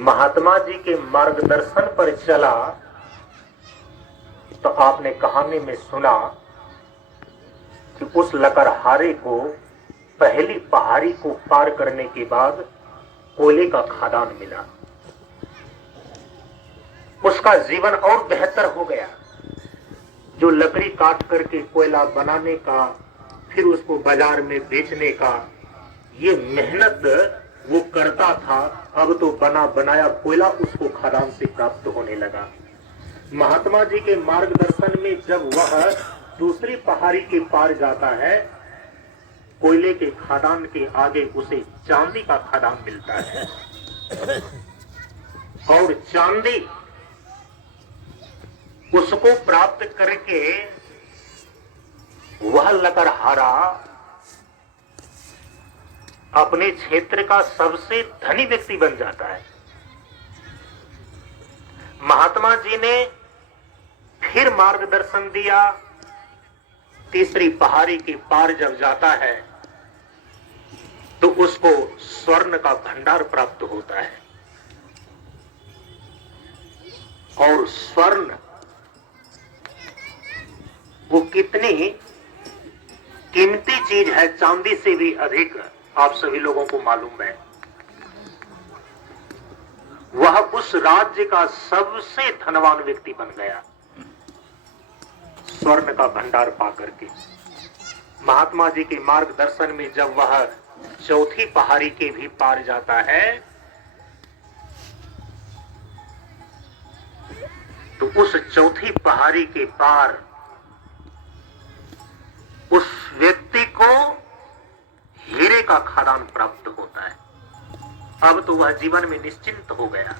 महात्मा जी के मार्गदर्शन पर चला तो आपने कहानी में सुना कि उस लकड़हारे को पहली पहाड़ी को पार करने के बाद कोयले का खदान मिला। उसका जीवन और बेहतर हो गया। जो लकड़ी काट करके कोयला बनाने का, फिर उसको बाजार में बेचने का, ये मेहनत वो करता था, अब तो बना बनाया कोयला उसको खदान से प्राप्त होने लगा। महात्मा जी के मार्गदर्शन में जब वह दूसरी पहाड़ी के पार जाता है, कोयले के खदान के आगे उसे चांदी का खदान मिलता है। और चांदी उसको प्राप्त करके वह लकड़हारा अपने क्षेत्र का सबसे धनी व्यक्ति बन जाता है। महात्मा जी ने फिर मार्गदर्शन दिया। तीसरी पहाड़ी के पार जब जाता है तो उसको स्वर्ण का भंडार प्राप्त होता है। और स्वर्ण वो कितनी कीमती चीज है, चांदी से भी अधिक, आप सभी लोगों को मालूम है। वह उस राज्य का सबसे धनवान व्यक्ति बन गया स्वर्ण का भंडार पाकर के। महात्मा जी के मार्गदर्शन में जब वह चौथी पहाड़ी के भी पार जाता है तो उस चौथी पहाड़ी के पार उस व्यक्ति को हीरे का खदान प्राप्त होता है। अब तो वह जीवन में निश्चिंत हो गया,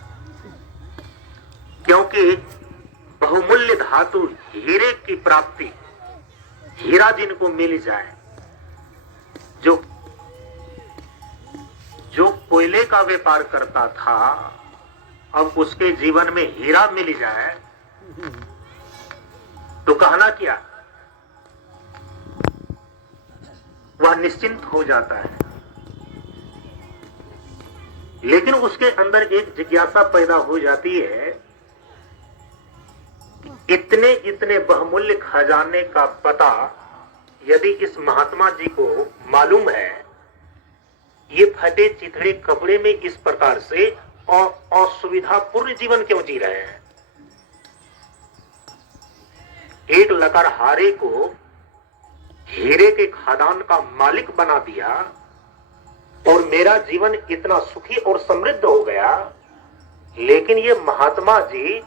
क्योंकि बहुमूल्य धातु हीरे की प्राप्ति, हीरा जिनको मिल जाए, जो कोयले का व्यापार करता था, अब उसके जीवन में हीरा मिल जाए तो कहना क्या, वह निश्चिंत हो जाता है। लेकिन उसके अंदर एक जिज्ञासा पैदा हो जाती है, इतने इतने बहुमूल्य खजाने का पता यदि इस महात्मा जी को मालूम है, ये फटे चिथड़े कपड़े में इस प्रकार से असुविधापूर्ण जीवन क्यों जी रहे हैं। एक लकड़हारे को हीरे के खदान का मालिक बना दिया और मेरा जीवन इतना सुखी और समृद्ध हो गया, लेकिन ये महात्मा जी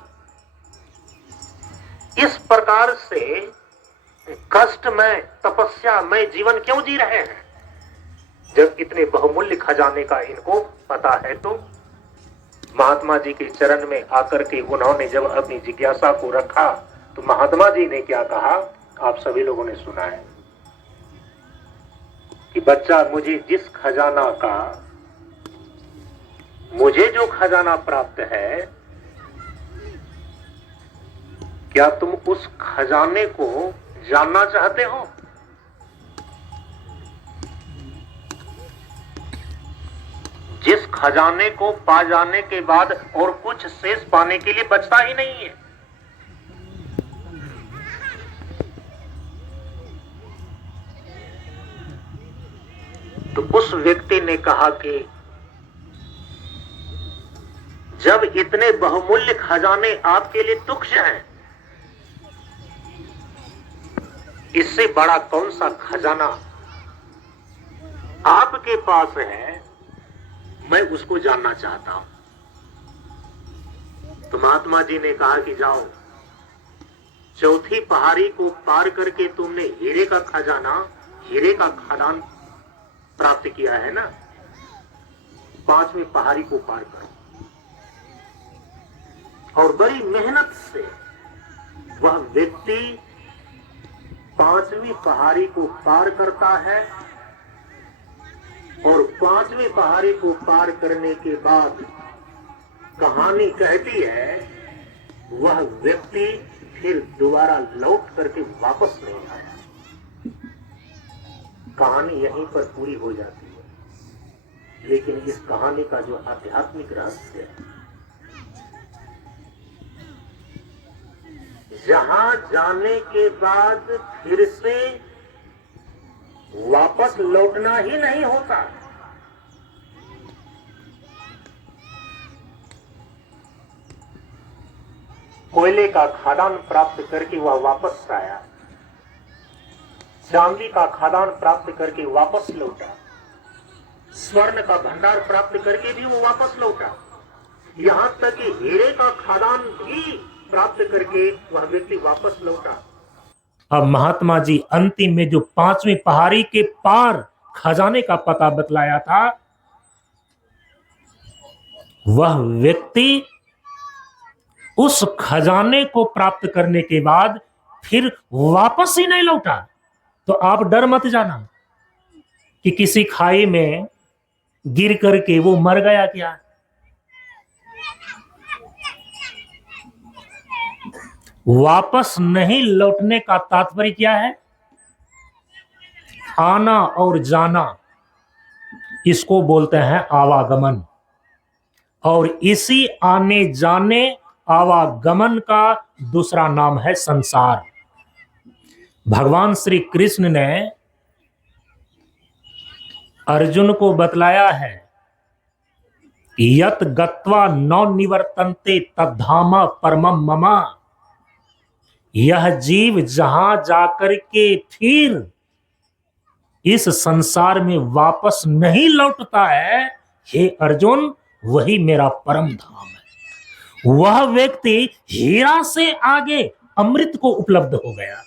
इस प्रकार से कष्टमय तपस्यामय जीवन क्यों जी रहे हैं, जब इतने बहुमूल्य खजाने का इनको पता है। तो महात्मा जी के चरण में आकर के उन्होंने जब अपनी जिज्ञासा को रखा तो महात्मा जी ने क्या कहा, आप सभी लोगों ने सुना है कि बच्चा, मुझे जिस खजाना का, मुझे जो खजाना प्राप्त है, क्या तुम उस खजाने को जानना चाहते हो? जिस खजाने को पा जाने के बाद और कुछ शेष पाने के लिए बचता ही नहीं है। तो उस व्यक्ति ने कहा कि जब इतने बहुमूल्य खजाने आपके लिए तुच्छ हैं, इससे बड़ा कौन सा खजाना आपके पास है, मैं उसको जानना चाहता हूं। तो महात्मा जी ने कहा कि जाओ, चौथी पहाड़ी को पार करके तुमने हीरे का खजाना, हीरे का खदान प्राप्त किया है ना, 5वीं पहाड़ी को पार करो। और बड़ी मेहनत से वह व्यक्ति 5वीं पहाड़ी को पार करता है और 5वीं पहाड़ी को पार करने के बाद कहानी कहती है वह व्यक्ति फिर दोबारा लौट करके वापस नहीं आया। कहानी यहीं पर पूरी हो जाती है। लेकिन इस कहानी का जो आध्यात्मिक रहस्य है, जहां जाने के बाद फिर से वापस लौटना ही नहीं होता। कोयले का खादान प्राप्त करके वह वापस आया, चांदी का खादान प्राप्त करके वापस लौटा, स्वर्ण का भंडार प्राप्त करके भी वो वापस लौटा, यहां तक कि हीरे का खादान भी प्राप्त करके वह व्यक्ति वापस लौटा। अब महात्मा जी अंतिम में जो 5वीं पहाड़ी के पार खजाने का पता बतलाया था, वह व्यक्ति उस खजाने को प्राप्त करने के बाद फिर वापस ही नहीं लौटा। तो आप डर मत जाना कि किसी खाई में गिर करके वो मर गया क्या। वापस नहीं लौटने का तात्पर्य क्या है? आना और जाना, इसको बोलते हैं आवागमन। और इसी आने जाने आवागमन का दूसरा नाम है संसार। भगवान श्री कृष्ण ने अर्जुन को बतलाया है, यत गत्वा नौ निवर्तन्ते तद्धाम परमम मम। यह जीव जहां जाकर के फिर इस संसार में वापस नहीं लौटता है, हे अर्जुन, वही मेरा परम धाम है। वह व्यक्ति हीरा से आगे अमृत को उपलब्ध हो गया,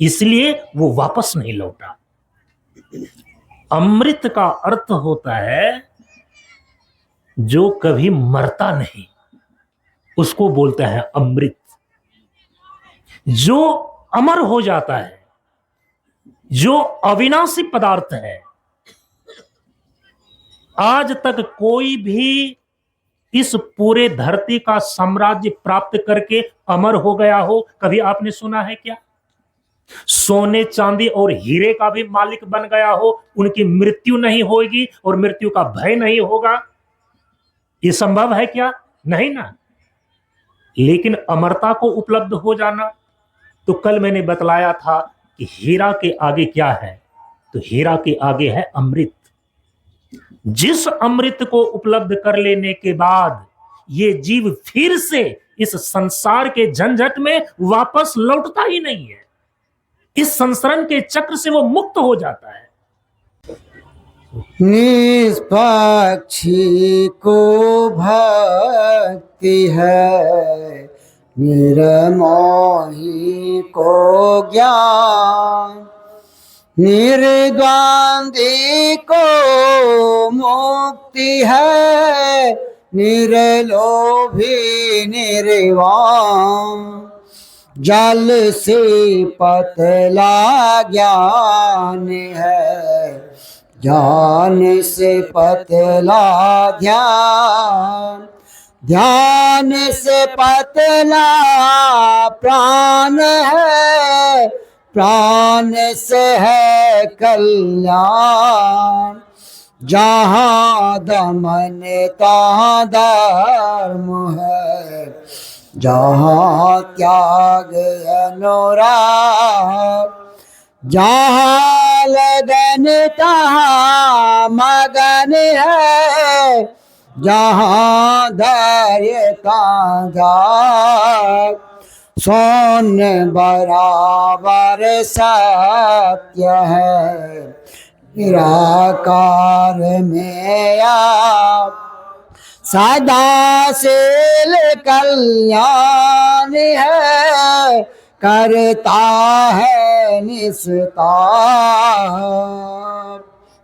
इसलिए वो वापस नहीं लौटा। अमृत का अर्थ होता है जो कभी मरता नहीं, उसको बोलते हैं अमृत। जो अमर हो जाता है, जो अविनाशी पदार्थ है। आज तक कोई भी इस पूरे धरती का साम्राज्य प्राप्त करके अमर हो गया हो, कभी आपने सुना है क्या? सोने चांदी और हीरे का भी मालिक बन गया हो, उनकी मृत्यु नहीं होगी और मृत्यु का भय नहीं होगा, ये संभव है क्या? नहीं ना। लेकिन अमरता को उपलब्ध हो जाना, तो कल मैंने बतलाया था कि हीरा के आगे क्या है, तो हीरा के आगे है अमृत। जिस अमृत को उपलब्ध कर लेने के बाद ये जीव फिर से इस संसार के झंझट में वापस लौटता ही नहीं है। इस संसरण के चक्र से वो मुक्त हो जाता है। निष्पक्षी को भक्ति है, निर्मोही को ज्ञान, निर्द्वंदी को मुक्ति है, निर्लोभी निर्वाण। जल से पतला ज्ञान है, ज्ञान से पतला ध्यान, ध्यान से पतला प्राण है, प्राण से है कल्याण। जहाँ दमन तहाँ धर्म है, जहाँ त्याग अनुराग, जहाँ लगन तहाँ मगन है, जहाँ धैर्य तहाँ जाग। सोन बराबर सत्य है, निराकार में आप सदाशील कल्याण है, करता है निस्तार।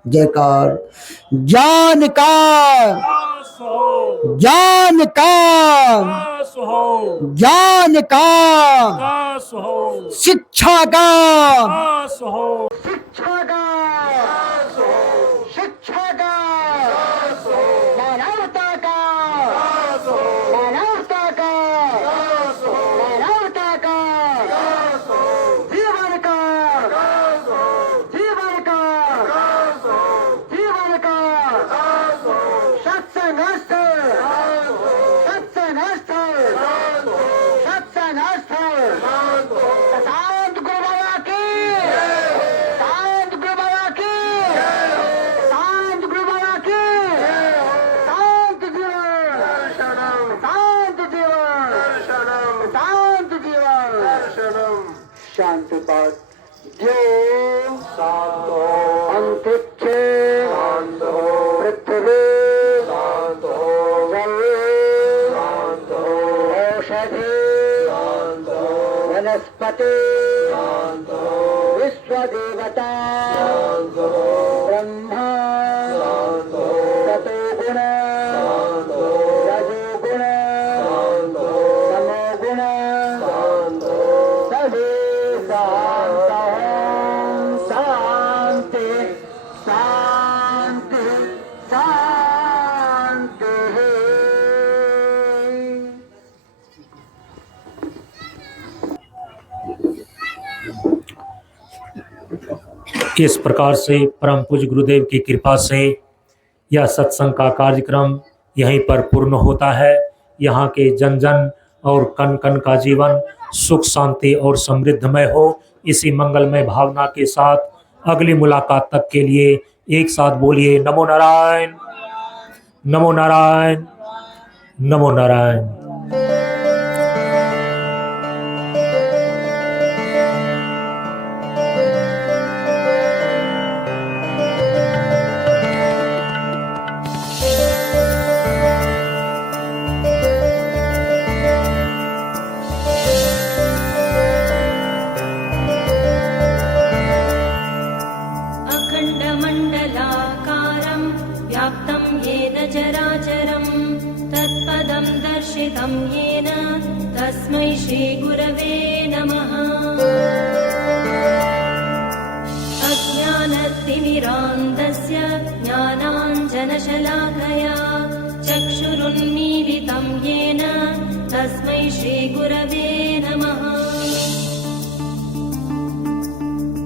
जयकार। ज्ञान का, नाश हो, ज्ञान का, नाश हो, ज्ञान का, नाश हो, शिक्षा का, नाश हो, शिक्षा का, शिक्षा का, मानवता का, मानवता का, मानवता का, जीवन का, जीवन का, जीवन का, सत्संगस्थ, सत्संगस्थ, सत्संगस्थ, शांत गुरु बाबा की, शांत गुरु बाबा की, शांत गुरु बाबा की, शांत जीवन, शांत जीवन, शांत जीवन, शांत बात जो शांतो, अंतरिक्ष शांतो, पृथ्वी शांतो, जल शांतो, औषधि शांतो, वनस्पति शांतो, विश्वदेवता शांतो, ब्रह्मा शांतो, सतोगुण शांतो, रजोगुण शांतो, तमोगुण शांतो, सभी शांत हों। शांति शांति शांति। इस प्रकार से परम पूज्य गुरुदेव की कृपा से यह सत्संग का कार्यक्रम यहीं पर पूर्ण होता है। यहाँ के जन जन और कण कण का जीवन सुख शांति और समृद्धमय हो, इसी मंगलमय भावना के साथ अगली मुलाकात तक के लिए एक साथ बोलिए नमो नारायण, नमो नारायण, नमो नारायण। अखण्डमण्डलाकारं व्याप्तं येन चराचरं तत्पदं दर्शितं येन तस्मै श्रीगुरवे नमः। अज्ञानतिमिरान्धस्य ज्ञानाञ्जनशलाकया चक्षुरुन्मीलितं येन तस्मै श्रीगुरवे नमः।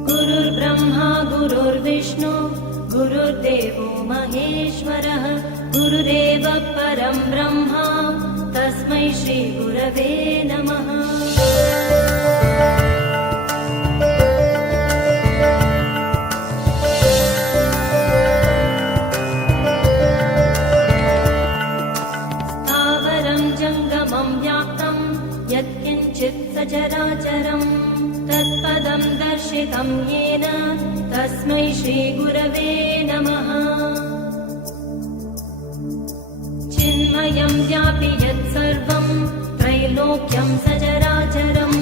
गुरुर्ब्रह्मा गुरुर्विष्णु गुरुर्देवो महेश्वरः गुरुरेव परं ब्रह्म तस्मै श्रीगुरवे नमः। स्थावरं जङ्गमं व्याप्तं यत्किञ्चित् सचराचरं तत्पदं दर्शितं येन तस्मै श्रीगुरवे नमः। चिन्मयं व्यापि यत्सर्वं त्रैलोक्यं सचराचरं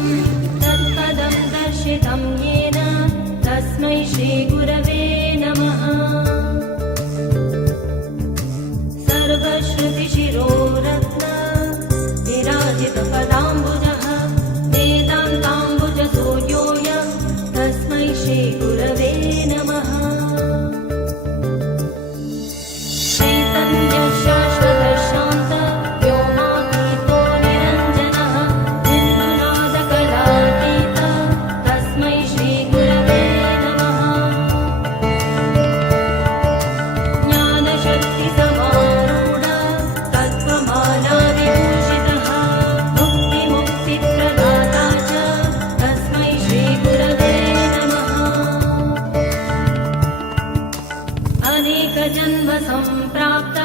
तत्पदं दर्शितं येन तस्मै श्रीगुरवे नमः। सर्वश्रुतिशिरोरत्न विराजितपदाम्बुजः वेदान्ताम्बुजसूर्योऽयं तस्मै श्रीगुरवे नमः। चैतन्यशाश्वतशान्त व्योमातीतो निरञ्जनः बिन्दुनादकलातीत तस्मै श्रीगुरवे नमः। ज्ञानशक्तिसमारूढ तत्त्वमालाविभूषितः मुक्तिमुक्तिप्रदाता च तस्मै श्रीगुरवे नमः। अनेकजन्मसम्प्राप्त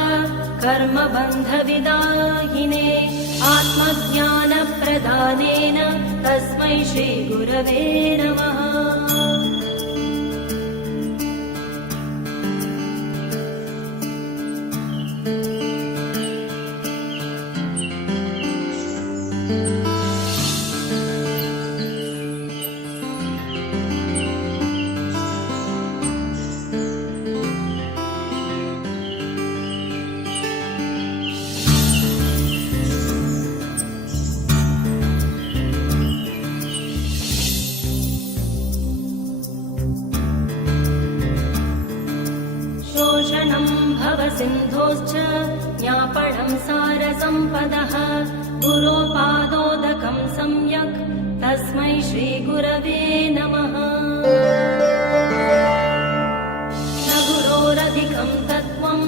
कर्मबन्धविदाहिने आत्मज्ञानप्रदानेन तस्मै श्रीगुरवे नमः। भवसिन्धोश्च ज्ञापणं सारसम्पदः गुरोपादोदकं सम्यक् तस्मै श्रीगुरवे नमः। न गुरोरधिकं तत्त्वं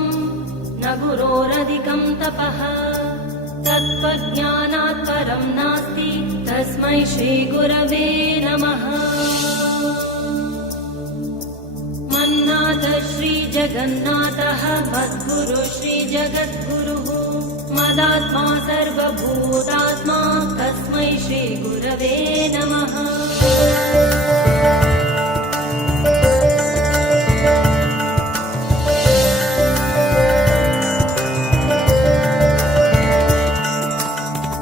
न गुरोरधिकं तपः तत्त्वज्ञानात् परं नास्ति तस्मै श्रीगुरवे नमः। मन्नाथ श्रीजगन्नाथः मद्गुरु श्रीजगद्गुरुः मदात्मा सर्वभूतात्मा तस्मै श्रीगुरवे नमः।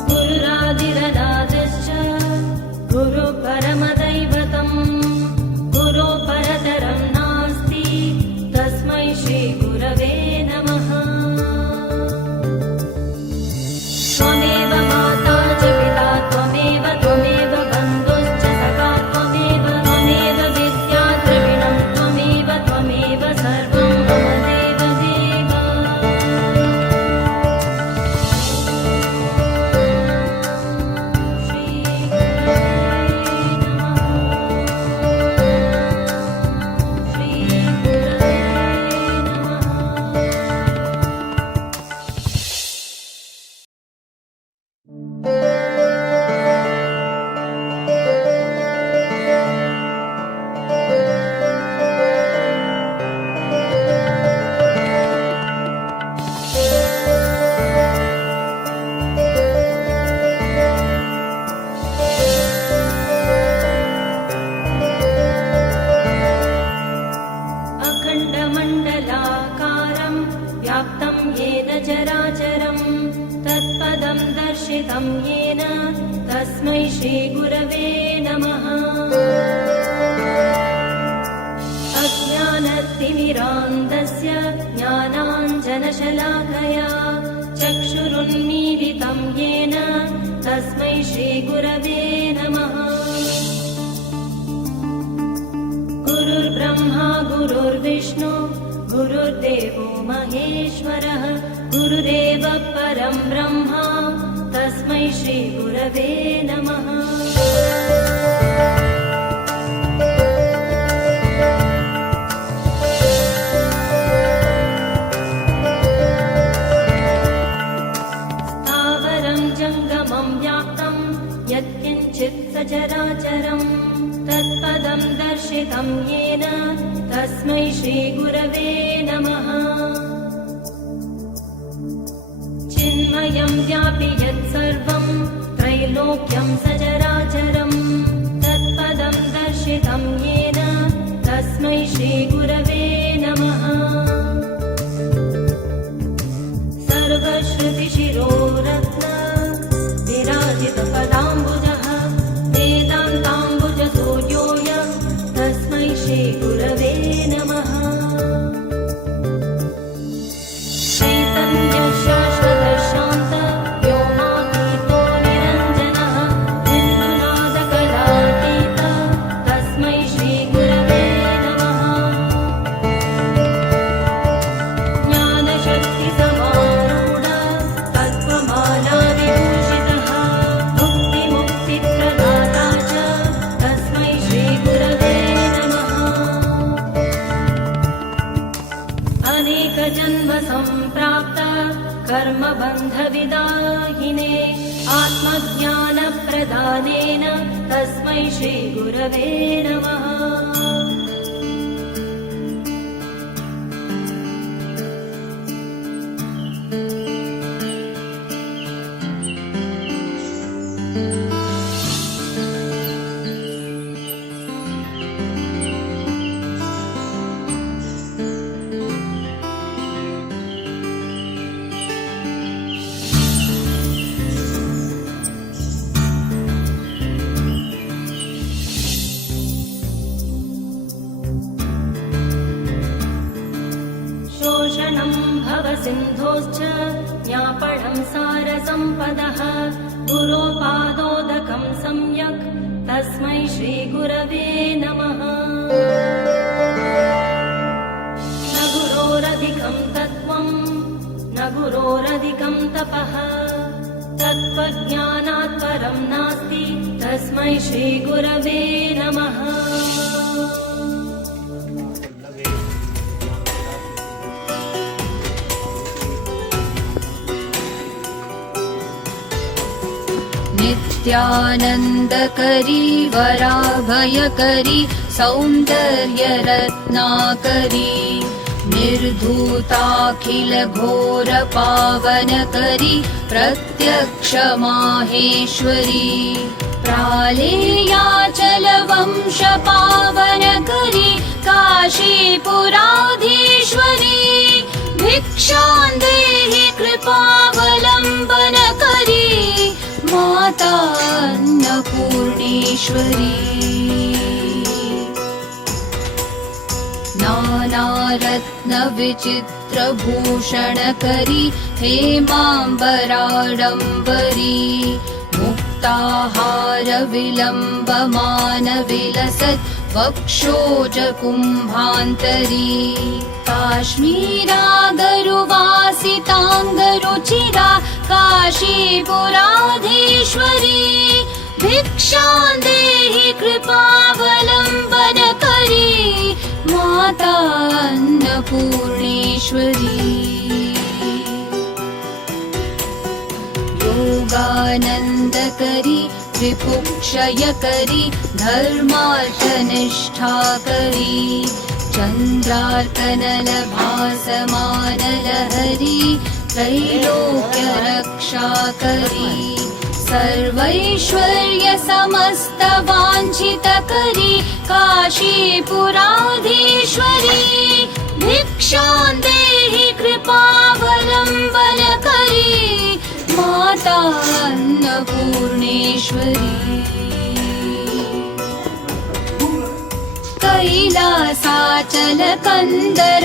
गुरुरादिरनाथश्च गुरुपरमदैवतं गुरुपरतरं नास्ति तस्मै श्रीगुरवे नमः। त्वमेव माता च पिता त्वमेव त्वमेव बन्धुश्च सखा त्वमेव त्वमेव विद्या द्रविणं त्वमेव त्वमेव सर्वं मम देव देव। अखण्डमण्डलाकारं व्याप्तं येन चराचरं तत्पदं दर्शितं येन तस्मै श्रीगुरवे नमः। अज्ञानतिमिरान्धस्य ज्ञानाञ्जनशलाकया चक्षुरुन्मीलितं येन तस्मै श्रीगुरवे नमः। गुरुर्ब्रह्मा गुरुर्विष्णु गुरुर्देवो महेश्वरः गुरुरेव परं ब्रह्मा तस्मै श्रीगुरवे नमः। स्थावरं जङ्गमं व्याप्तं यत्किञ्चित् सचराचरं तत्पदं दर्शितं येन तस्मै श्रीगुरवे नमः। चिन्मयं व्यापि यत्सर्वं त्रैलोक्यं सचराचरं तत्पदं दर्शितं येन तस्मै श्रीगुरवे नमः। सर्वश्रुतिशिरोरत्न विराजितपदाम्बुजः वेदान्ताम्बुजसूर्योय तस्मै श्रीगुरवे नमः। चैतन्यः शाश्वतशान्त व्योमातीतो निरञ्जनः बिन्दुनादकलातीत तस्मै श्रीगुरवे नमः। ज्ञानशक्तिसमारूढ तत्त्वमालाविभूषितः मुक्तिमुक्तिप्रदाता च तस्मै श्रीगुरवे नमः। अनेकजन्मसम्प्राप्त कर्मबन्धविदाहिने आत्मज्ञानप्रदानेन तस्मै श्रीगुरवे नमः। शोषणं भवसिन्धोश्च ज्ञापणं सारसम्पदः गुरोपादोदकं सम्यक् तस्मै श्रीगुरवे नमः। न गुरोरधिकं तत्त्वं गुरोरधिकं तपः तत्त्वज्ञानात् परं नास्ति तस्मै श्रीगुरवे नमः। नित्यानन्दकरी वराभयकरी सौन्दर्यरत्नाकरी निर्धूताखिलघोरपावनकरी प्रत्यक्षमाहेश्वरी प्रालेयाचलवंशपावनकरी काशीपुराधीश्वरी भिक्षां देहि कृपावलम्बनकरी माता अन्नपूर्णेश्वरी नानारत्नविचित्रभूषणकरी हेमाम्बराडम्बरी मुक्ताहारविलम्बमानविलसत् वक्षोजकुम्भान्तरी काश्मीरागरुवासिताङ्गरुचिरा काशीपुराधीश्वरी भिक्षां देहि कृपावलम्बनकरी माता अन्नपूर्णेश्वरी योगानन्दकरी त्रिपुक्षयकरी धर्मार्थनिष्ठाकरी चन्द्रार्कनलभासमानलहरी त्रैलोक्यरक्षाकरी सर्वैश्वर्यसमस्तवाञ्छितकरी काशीपुराधीश्वरी भिक्षां देहि कृपावलम्बनकरी माता अन्नपूर्णेश्वरी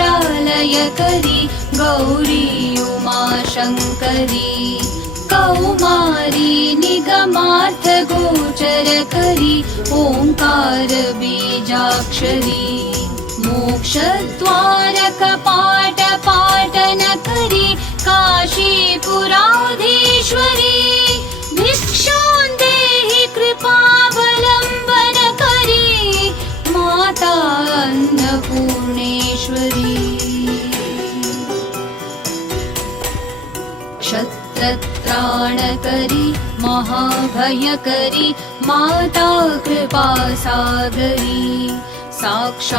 कैलासाचलकन्दरालयकरी गौरी उमाशङ्करी कौमारी निगमार्थगोचरकरी ओङ्कारबीजाक्षरी मोक्षद्वारकपाटपाटनकरी काशीपुराधीश्वरी भिक्षां देहि कृपावलम्बनकरी माता अन्नपूर्णेश्वरी क्षत्रत्राणकरी महाभयकरी माता कृपासागरी साक्षान्मोक्षकरी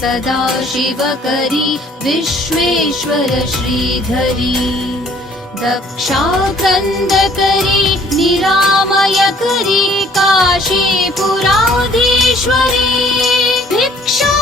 सदाशिवकरी विश्वेश्वर श्रीधरी दक्षाक्रन्दकरी निरामयकरी काशीपुराधीश्वरी भिक्षा